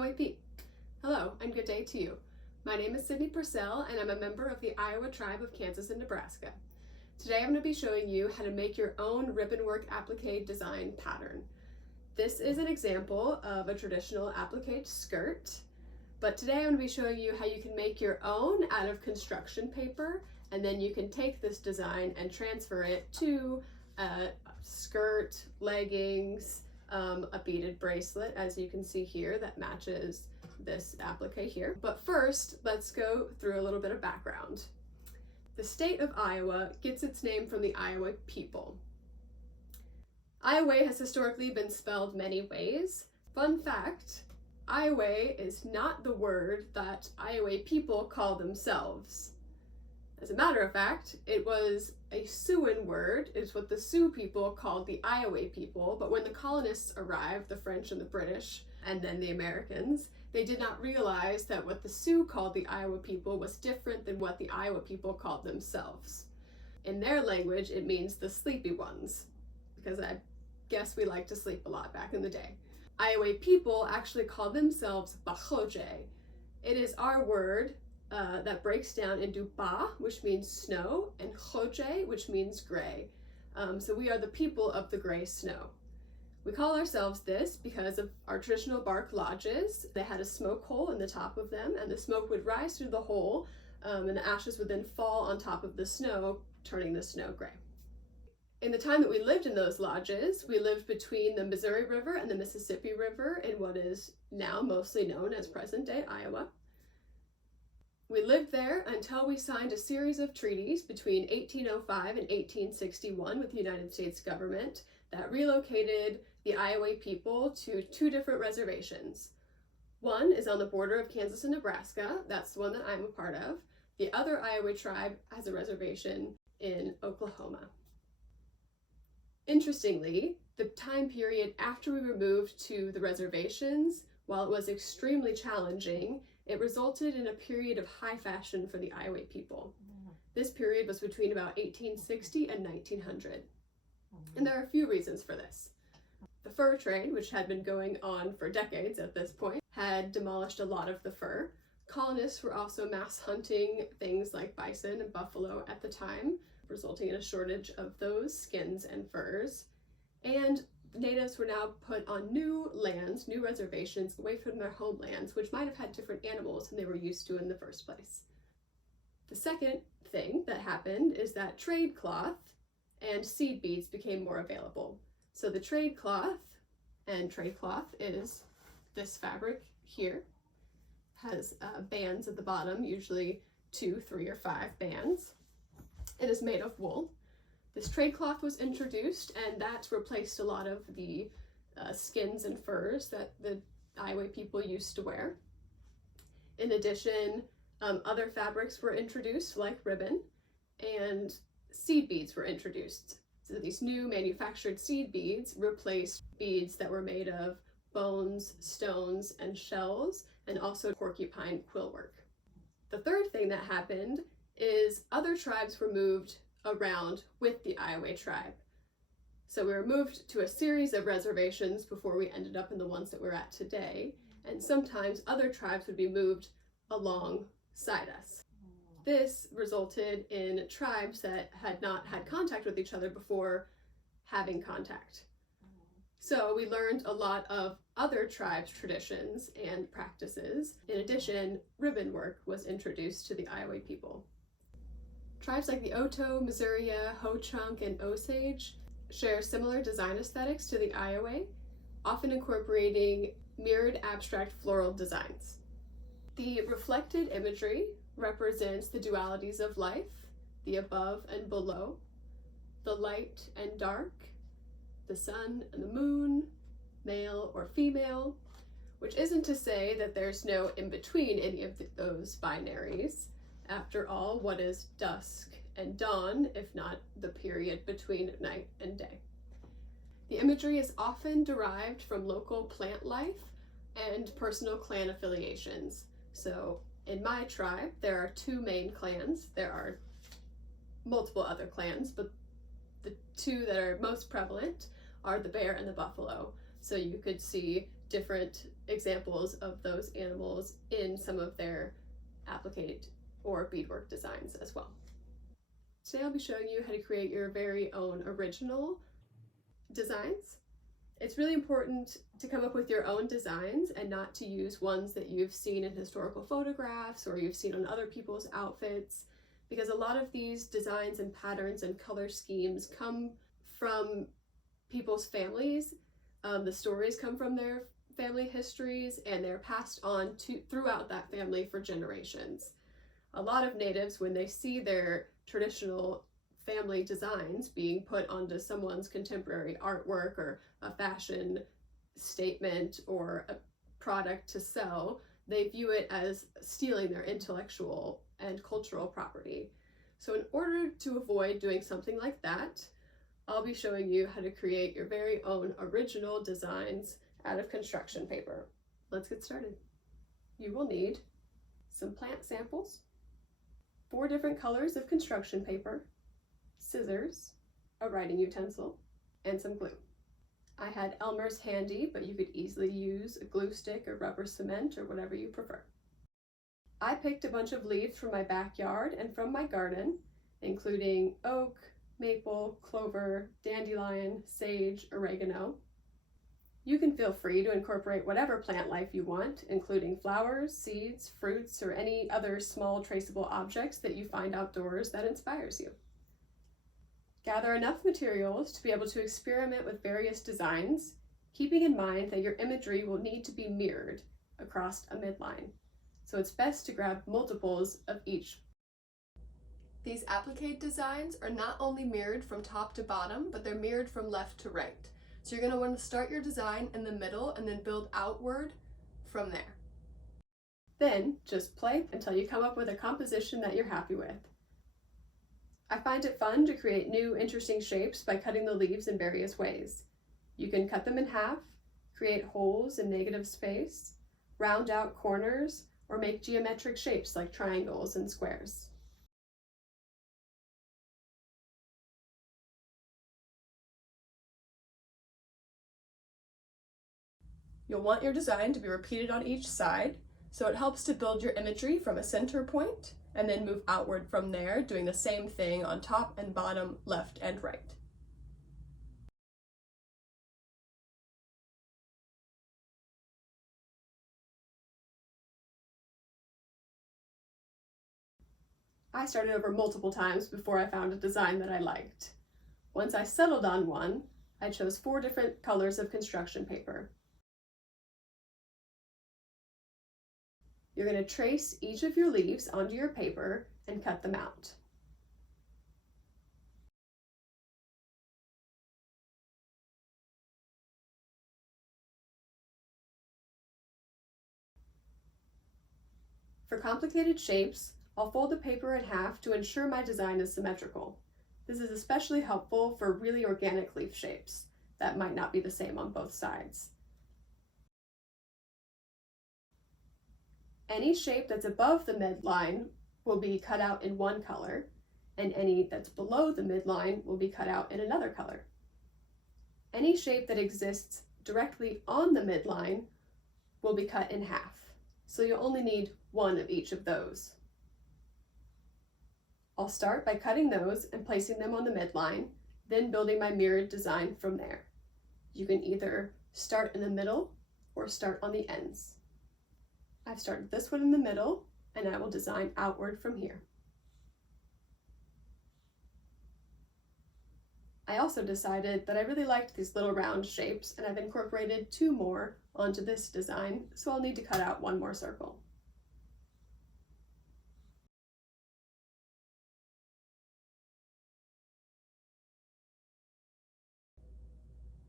Mawepi. Hello and good day to you. My name is Pursel and I'm a member of the Iowa tribe of Kansas and Nebraska. Today I'm going to be showing you how to make your own Ribbonwork applique design pattern. This is an example of a traditional applique skirt, but today I'm going to be showing you how you can make your own out of construction paper, and then you can take this design and transfer it to a skirt, leggings, a beaded bracelet, as you can see here, that matches this applique here. But first, let's go through a little bit of background. The state of Iowa gets its name from the Iowa people. Iowa has historically been spelled many ways. Fun fact, Iowa is not the word that Iowa people call themselves. As a matter of fact, it was a Siouan word. It's what the Sioux people called the Iowa people, but when the colonists arrived, the French and the British, and then the Americans, they did not realize that what the Sioux called the Iowa people was different than what the Iowa people called themselves. In their language, it means the sleepy ones, because I guess we liked to sleep a lot back in the day. Iowa people actually call themselves Bachoje. It is our word that breaks down into ba, which means snow, and choje, which means gray. So we are the people of the gray snow. We call ourselves this because of our traditional bark lodges. They had a smoke hole in the top of them, and the smoke would rise through the hole, and the ashes would then fall on top of the snow, turning the snow gray. In the time that we lived in those lodges, we lived between the Missouri River and the Mississippi River in what is now mostly known as present-day Iowa. We lived there until we signed a series of treaties between 1805 and 1861 with the United States government that relocated the Iowa people to two different reservations. One is on the border of Kansas and Nebraska. That's the one that I'm a part of. The other Iowa tribe has a reservation in Oklahoma. Interestingly, the time period after we were moved to the reservations, while it was extremely challenging, it resulted in a period of high fashion for the Iowa people. This period was between about 1860 and 1900. And there are a few reasons for this. The fur trade, which had been going on for decades at this point, had demolished a lot of the fur. Colonists were also mass hunting things like bison and buffalo at the time, resulting in a shortage of those skins and furs. And natives were now put on new lands, new reservations, away from their homelands, which might have had different animals than they were used to in the first place. The second thing that happened is that trade cloth and seed beads became more available. So the trade cloth, and trade cloth is this fabric here, has bands at the bottom, usually 2, 3, or 5 bands. It is made of wool. This trade cloth was introduced, and that replaced a lot of the skins and furs that the Iowa people used to wear. In addition, other fabrics were introduced, like ribbon, and seed beads were introduced. So these new manufactured seed beads replaced beads that were made of bones, stones, and shells, and also porcupine quill work. The third thing that happened is other tribes were moved around with the Iowa tribe. So we were moved to a series of reservations before we ended up in the ones that we're at today, and sometimes other tribes would be moved alongside us. This resulted in tribes that had not had contact with each other before having contact. So we learned a lot of other tribes' traditions and practices. In addition, ribbon work was introduced to the Iowa people. Tribes like the Oto, Missouri, Ho-Chunk, and Osage share similar design aesthetics to the Iowa, often incorporating mirrored abstract floral designs. The reflected imagery represents the dualities of life, the above and below, the light and dark, the sun and the moon, male or female, which isn't to say that there's no in-between any of those binaries. After all, what is dusk and dawn, if not the period between night and day? The imagery is often derived from local plant life and personal clan affiliations. So in my tribe, there are 2 main clans. There are multiple other clans, but the 2 that are most prevalent are the bear and the buffalo. So you could see different examples of those animals in some of their appliqué or beadwork designs as well. Today I'll be showing you how to create your very own original designs. It's really important to come up with your own designs and not to use ones that you've seen in historical photographs or you've seen on other people's outfits, because a lot of these designs and patterns and color schemes come from people's families. The stories come from their family histories and they're passed on throughout that family for generations. A lot of natives, when they see their traditional family designs being put onto someone's contemporary artwork or a fashion statement or a product to sell, they view it as stealing their intellectual and cultural property. So in order to avoid doing something like that, I'll be showing you how to create your very own original designs out of construction paper. Let's get started. You will need some plant samples, 4 different colors of construction paper, scissors, a writing utensil, and some glue. I had Elmer's handy, but you could easily use a glue stick or rubber cement or whatever you prefer. I picked a bunch of leaves from my backyard and from my garden, including oak, maple, clover, dandelion, sage, oregano. You can feel free to incorporate whatever plant life you want, including flowers, seeds, fruits, or any other small traceable objects that you find outdoors that inspires you. Gather enough materials to be able to experiment with various designs, keeping in mind that your imagery will need to be mirrored across a midline. So it's best to grab multiples of each. These appliqué designs are not only mirrored from top to bottom, but they're mirrored from left to right. So you're going to want to start your design in the middle and then build outward from there. Then just play until you come up with a composition that you're happy with. I find it fun to create new interesting shapes by cutting the leaves in various ways. You can cut them in half, create holes in negative space, round out corners, or make geometric shapes like triangles and squares. You'll want your design to be repeated on each side, so it helps to build your imagery from a center point and then move outward from there, doing the same thing on top and bottom, left and right. I started over multiple times before I found a design that I liked. Once I settled on one, I chose 4 different colors of construction paper. You're going to trace each of your leaves onto your paper and cut them out. For complicated shapes, I'll fold the paper in half to ensure my design is symmetrical. This is especially helpful for really organic leaf shapes that might not be the same on both sides. Any shape that's above the midline will be cut out in one color, and any that's below the midline will be cut out in another color. Any shape that exists directly on the midline will be cut in half, so you'll only need one of each of those. I'll start by cutting those and placing them on the midline, then building my mirrored design from there. You can either start in the middle or start on the ends. I've started this one in the middle, and I will design outward from here. I also decided that I really liked these little round shapes, and I've incorporated 2 more onto this design, so I'll need to cut out 1 more circle.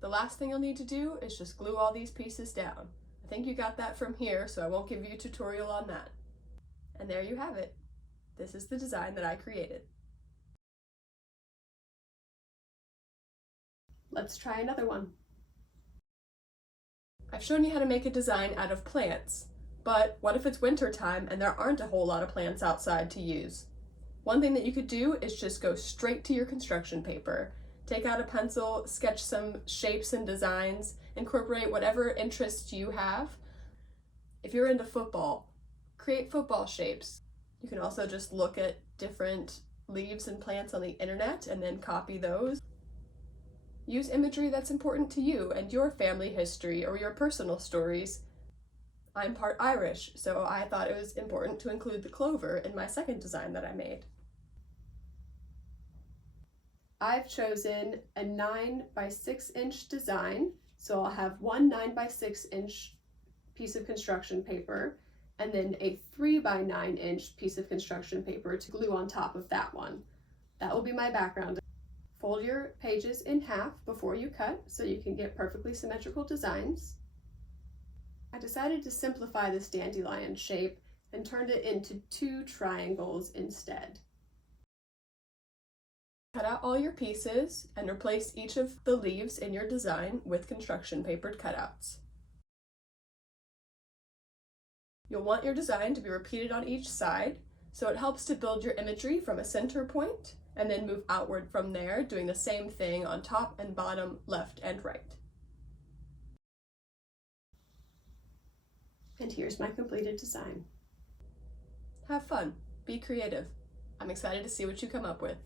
The last thing you'll need to do is just glue all these pieces down. I think you got that from here, so I won't give you a tutorial on that. And there you have it. This is the design that I created. Let's try another one. I've shown you how to make a design out of plants, but what if it's winter time and there aren't a whole lot of plants outside to use? One thing that you could do is just go straight to your construction paper. Take out a pencil, sketch some shapes and designs, incorporate whatever interests you have. If you're into football, create football shapes. You can also just look at different leaves and plants on the internet and then copy those. Use imagery that's important to you and your family history or your personal stories. I'm part Irish, so I thought it was important to include the clover in my second design that I made. I've chosen a 9 by 6 inch design, so I'll have one 9 by 6 inch piece of construction paper and then a 3 by 9 inch piece of construction paper to glue on top of that one. That will be my background. Fold your pages in half before you cut so you can get perfectly symmetrical designs. I decided to simplify this dandelion shape and turned it into 2 triangles instead. Cut out all your pieces and replace each of the leaves in your design with construction papered cutouts. You'll want your design to be repeated on each side, so it helps to build your imagery from a center point and then move outward from there, doing the same thing on top and bottom, left and right. And here's my completed design. Have fun, be creative. I'm excited to see what you come up with.